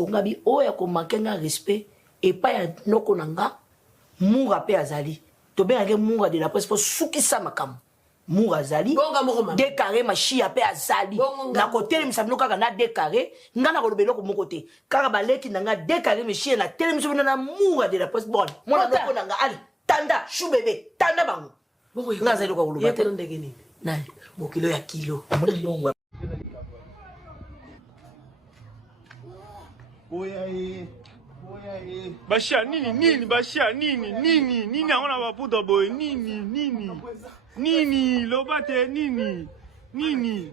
kongabi oya ko mankenga respect et pas ya noko nanga munga pe azali to be ngake munga de la presse pour sukisa makam munga azali décarré machia pe azali na côté mi sabino kaka na décarré ngana ko lobelo ko mokote kaka baleki nanga décarré machia na télé mi sabino na munga de la presse bon mona noko nanga ali tanda chou bébé tanda bango ngaza loko ko lobate nani bokilo ya kilo mbongo Bashia nini bashia nini angona baputa boy nini lobate nini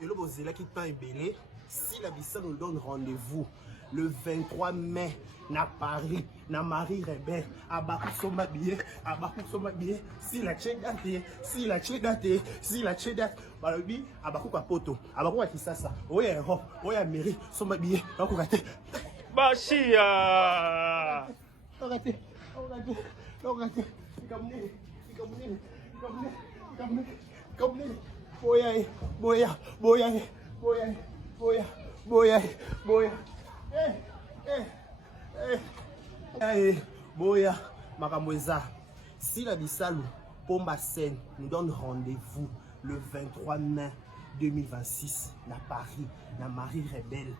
et le bozela qui pas belé si la Bissa nous donne rendez-vous le 23 mai na Paris na Marie Rebelle à Bakou Soma billet si la chedate balobi à Bakou Kapoto à Bakou Kisasa oya mairie Soma billet Bakou kate Bashia Ogate boya makamweza si la Bissalou Pomba Sen nous donne rendez-vous le 23 mai 2026 na Paris na Marie Rebelle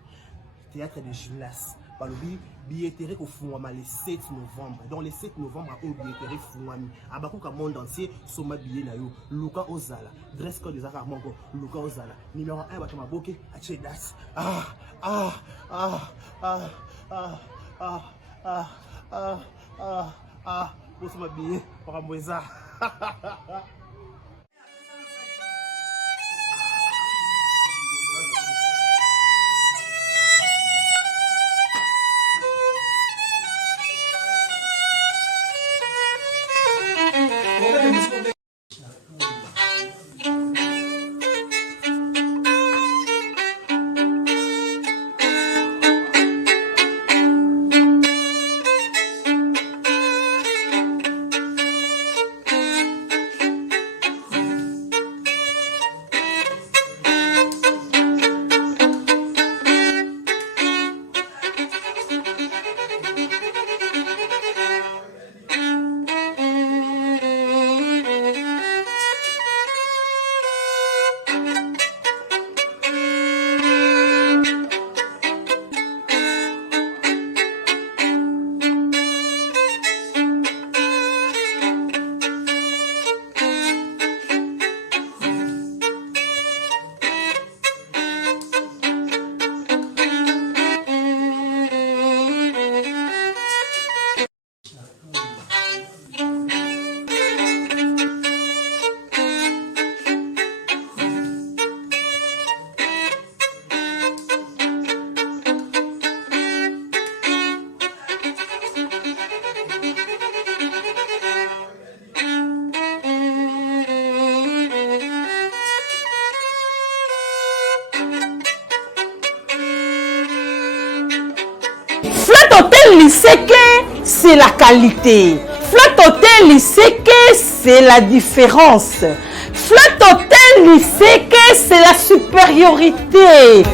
théâtre de gymnase balobi billetterie ko fungwama le 7 novembre donc le 7 novembre au billetterie fungwami abaku ka monde entier soma billet na yo luka ozala dress code ezaka moko luka ozala numéro 1 bato maboke achedas bosoma billet makamweza c'est la qualité. Flat Hotel Liseke, c'est la différence. Flat Hotel Liseke, c'est la supériorité.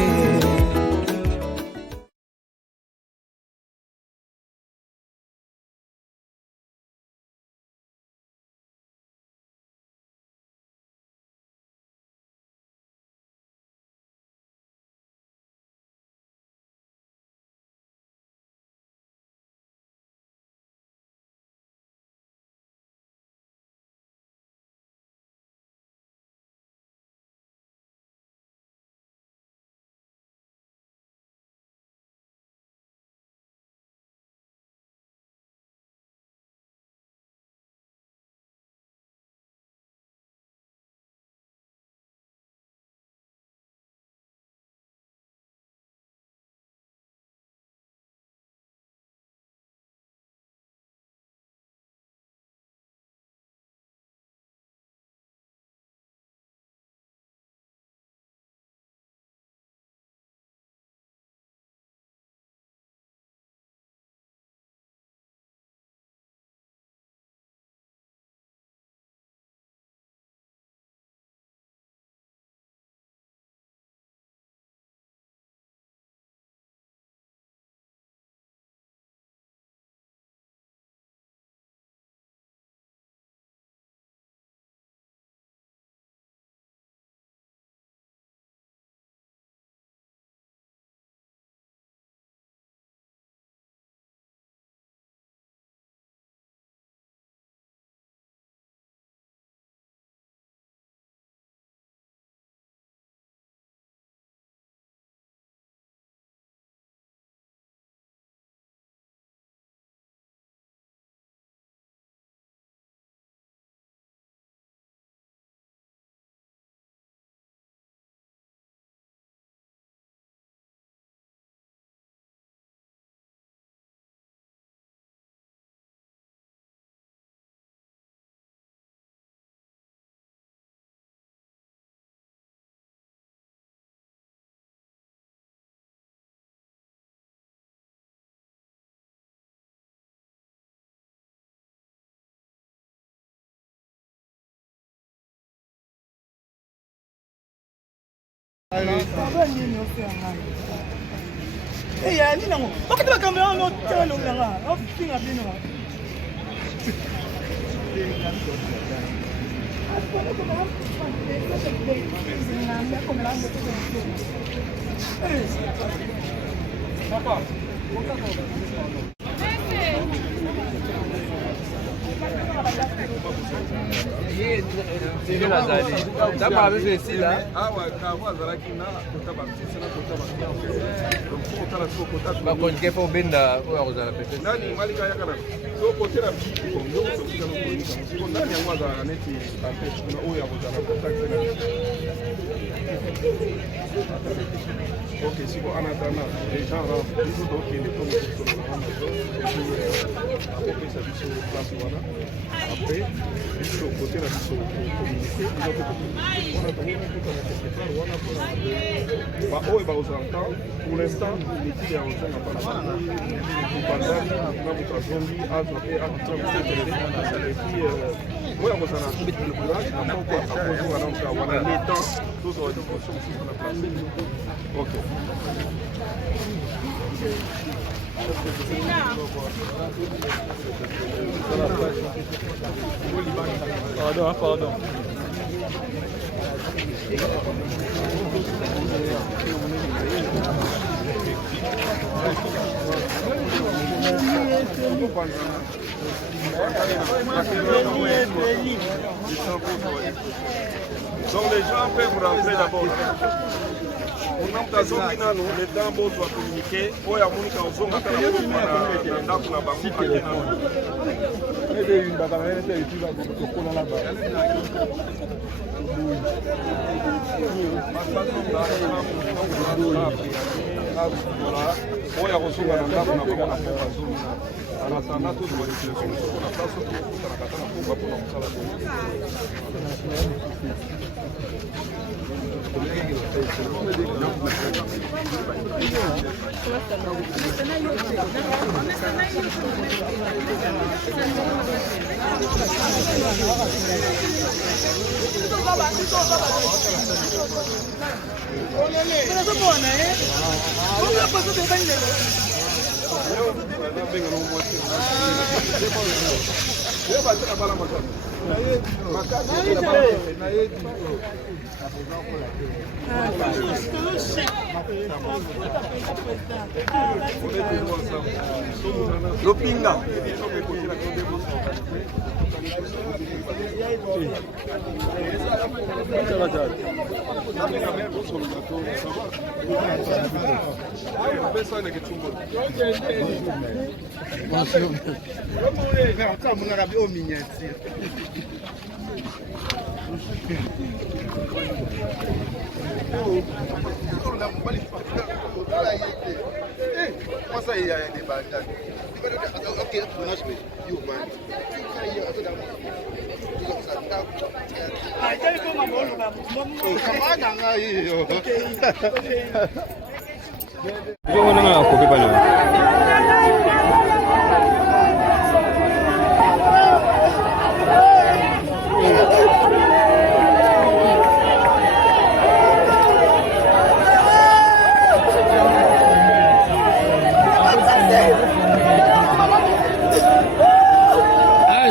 Ok, si vous en attendant, les gens rentrent, ils vous donnent les après, ils sont côté là, ils sont communiqués, pour l'instant, l'équipe est en train de Pardon. Donc les gens peuvent rentrer d'abord. On a le temps pour communiquer. On a Lopinga.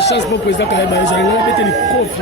Chance pour le président Kayaba, j'allais mettre les coffres.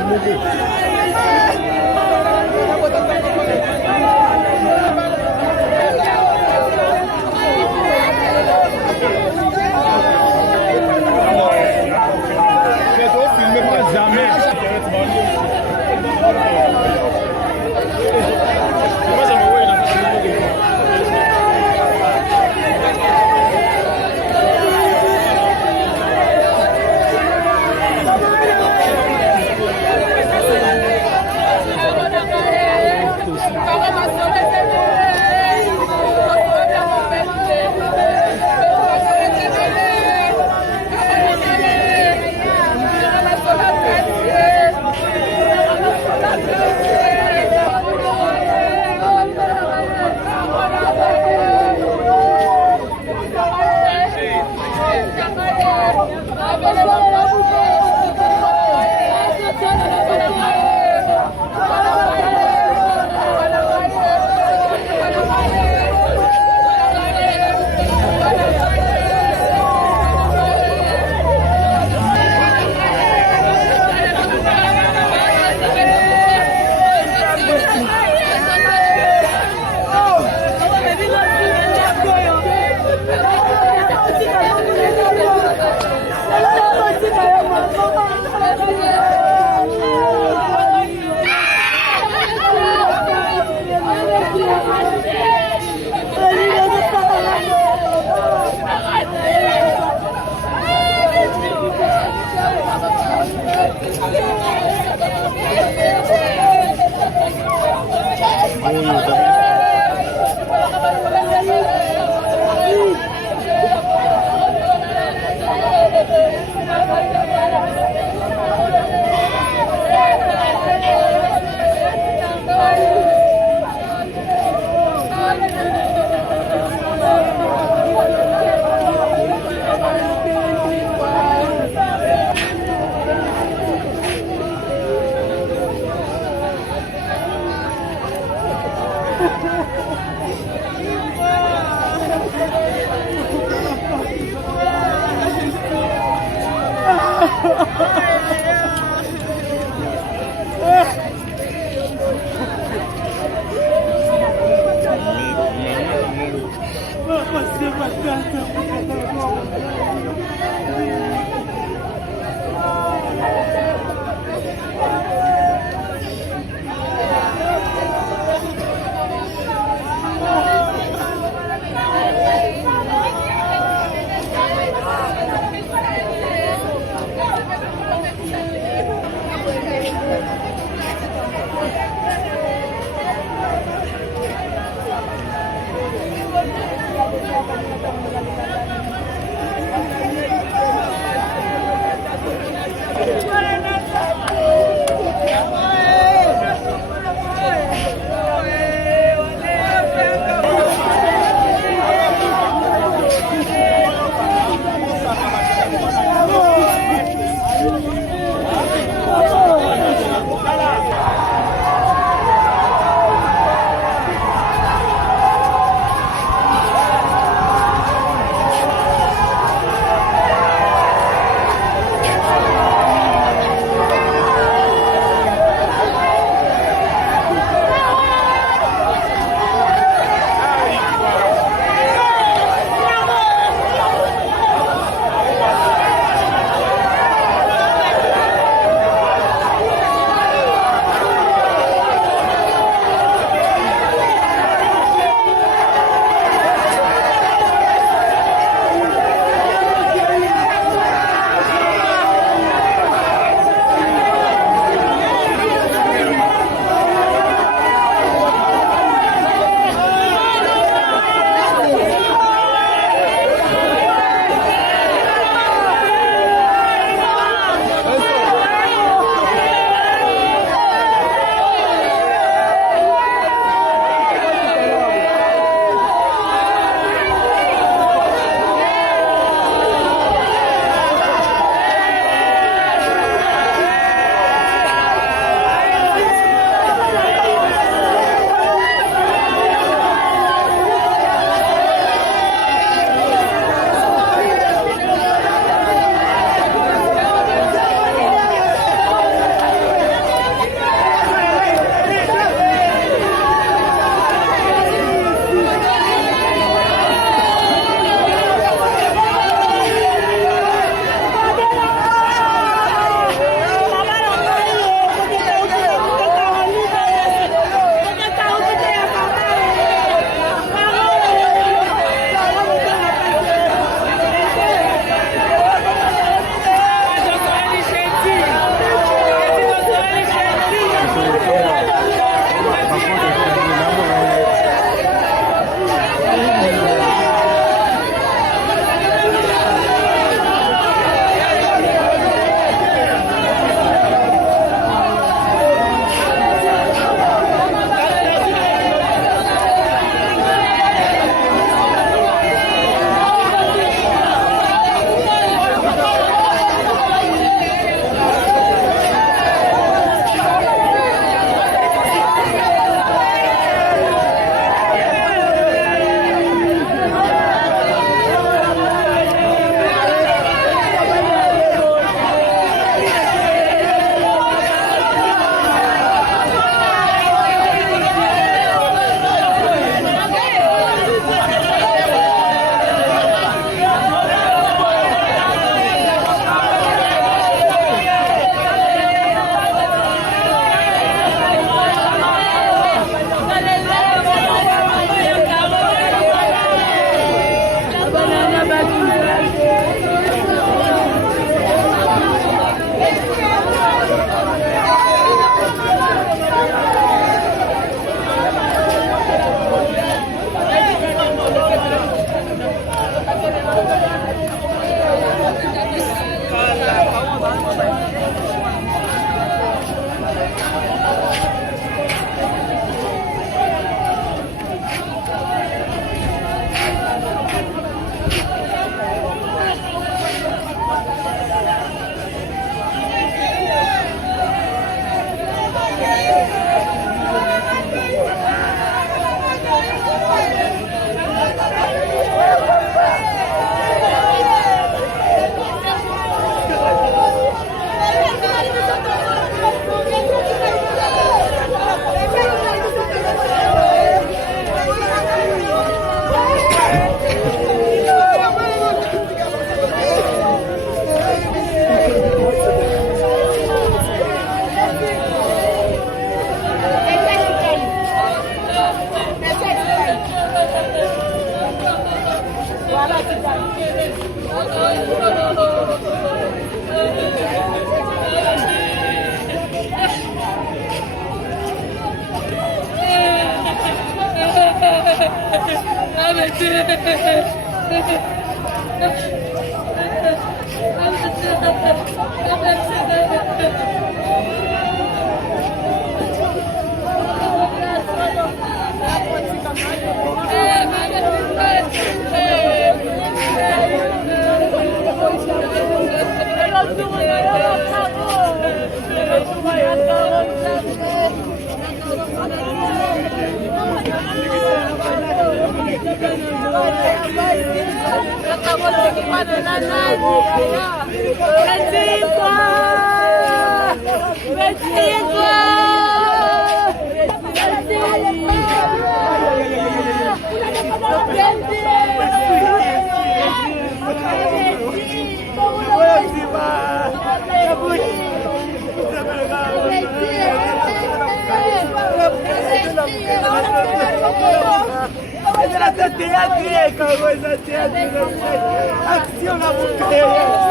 Action na boucle. Action na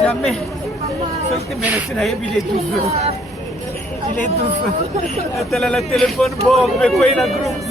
Jamais. Sauf que maintenant, il est 12 ans. Il est 12 ans. Elle a le téléphone bon, mais quoi, il a groupe.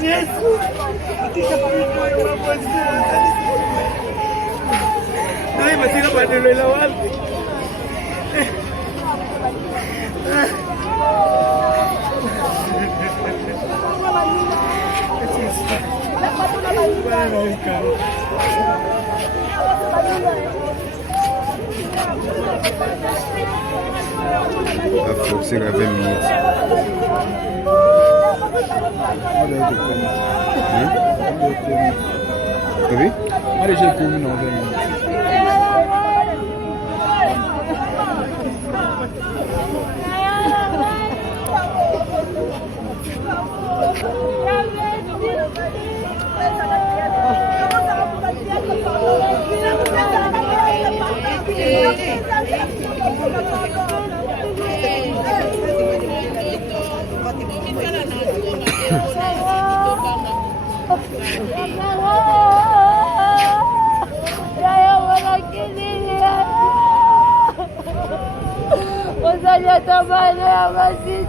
Ay, masih nak pandai lo lawan. Il faut que c'est 20 minutes. Oui? Allez, j'ai commis dans 20 minutes. Saya trabalhar masih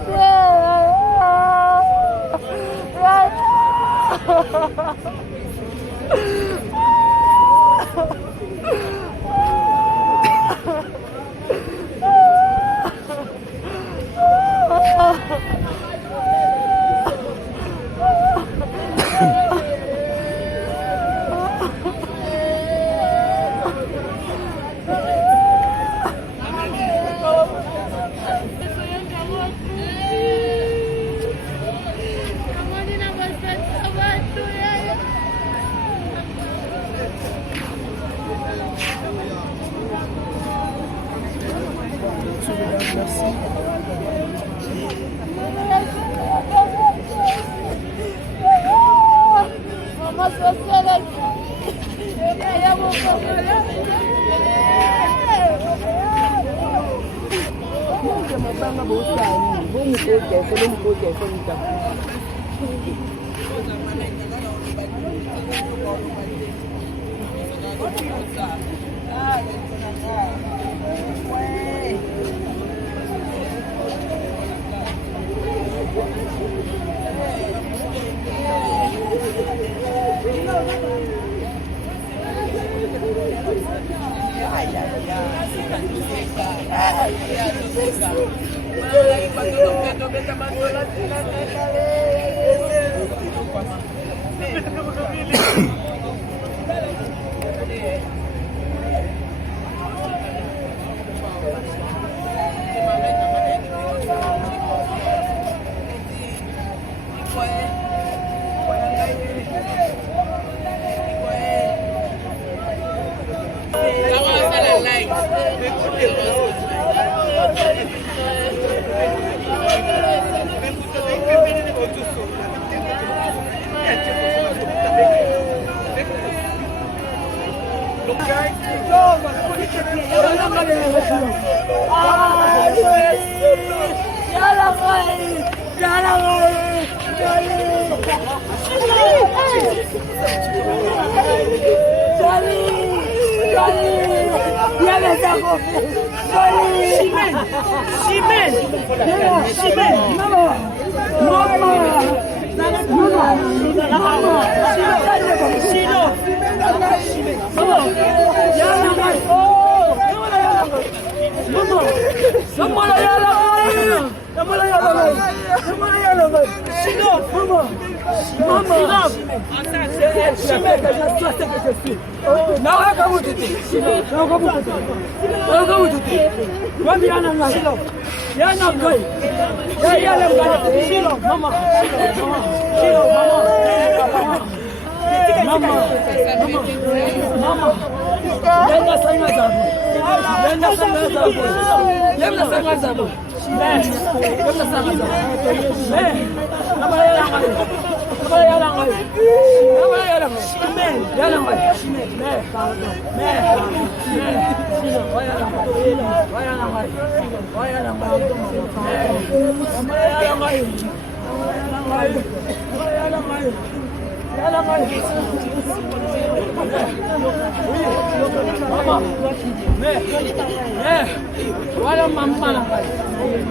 Voilà maman là.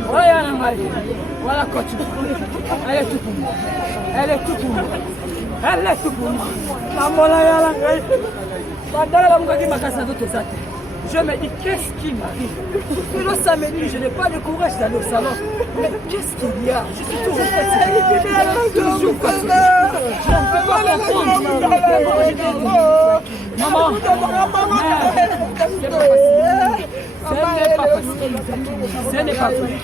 Voilà la maille. Voilà coach. Elle est tout pour moi. Elle est tout pour moi. Elle est tout pour moi. Maman là, y'a la maille. Pendant la mouka qui m'a cassé d'autres sacs. Je me dis, qu'est-ce qui m'arrive? Le samedi, je n'ai pas le courage d'aller au salon. Mais qu'est-ce qu'il y a? Je suis toujours fatiguée. Toujours fatiguée. Je ne peux pas comprendre. Maman, ce n'est pas facile.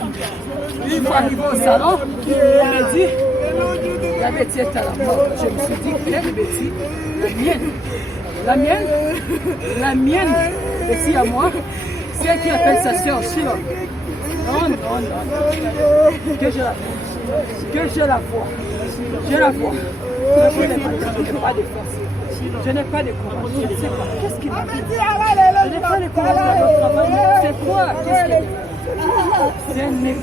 Une fois arrivé au salon, on me dit, la Betty est à la mort. Je me suis dit, quelle Betty? La mienne, Betty à moi, c'est elle qui appelle sa soeur Chilo. Non. Que je la vois. Je la vois. Je n'ai pas de force. Je n'ai pas de courage. Je ne sais pas. Qu'est-ce qui m'arrive? Je n'ai pas de courage dans le travail. C'est quoi? Qu'est-ce qui m'arrive? C'est un nègre.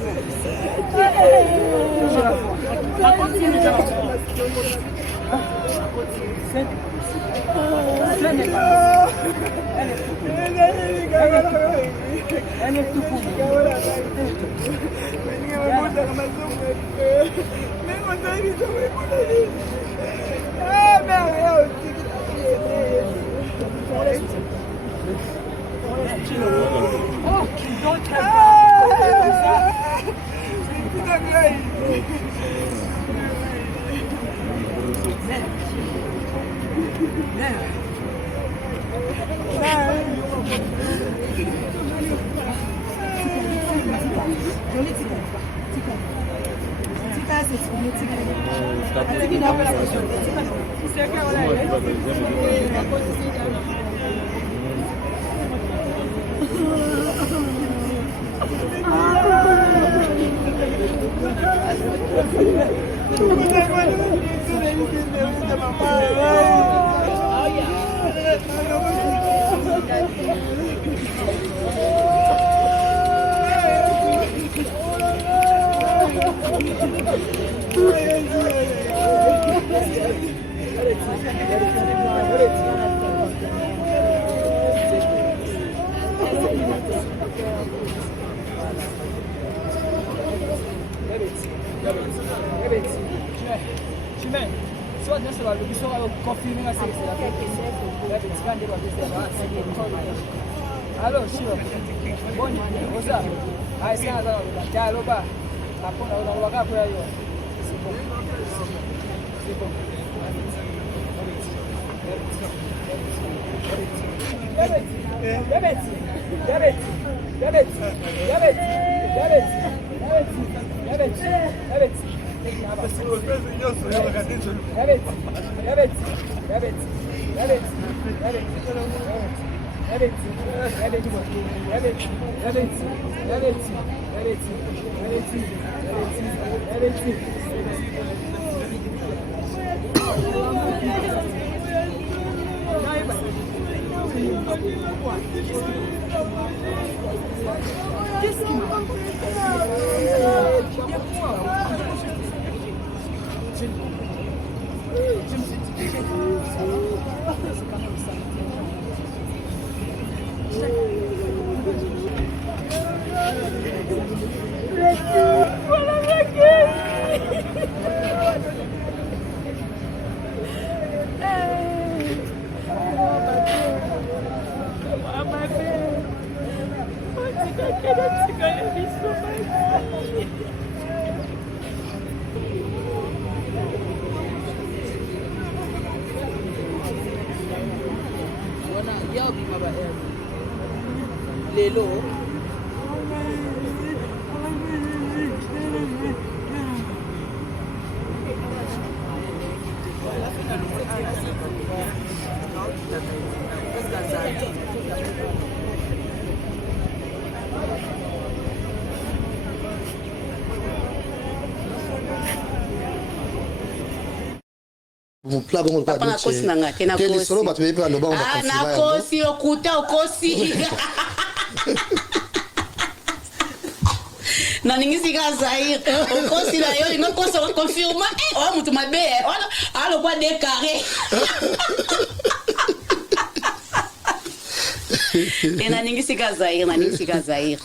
Je la vois. Elle est tout pour moi. Oh, qui donc Allô, Chilo. Bonne nuit. Rosa. Ah, c'est un peu. Dialogue. Après, on va voir quoi. C'est bon. C'est bon. Lelo. Papa nakosi nanga te nakosi. Ah nakosi okuta okosi. Na ningisi ka Zaire. Okosi la yo ngo koso confirma oh mutu mabe. Alo kwa décaré. Naningisika Zaire.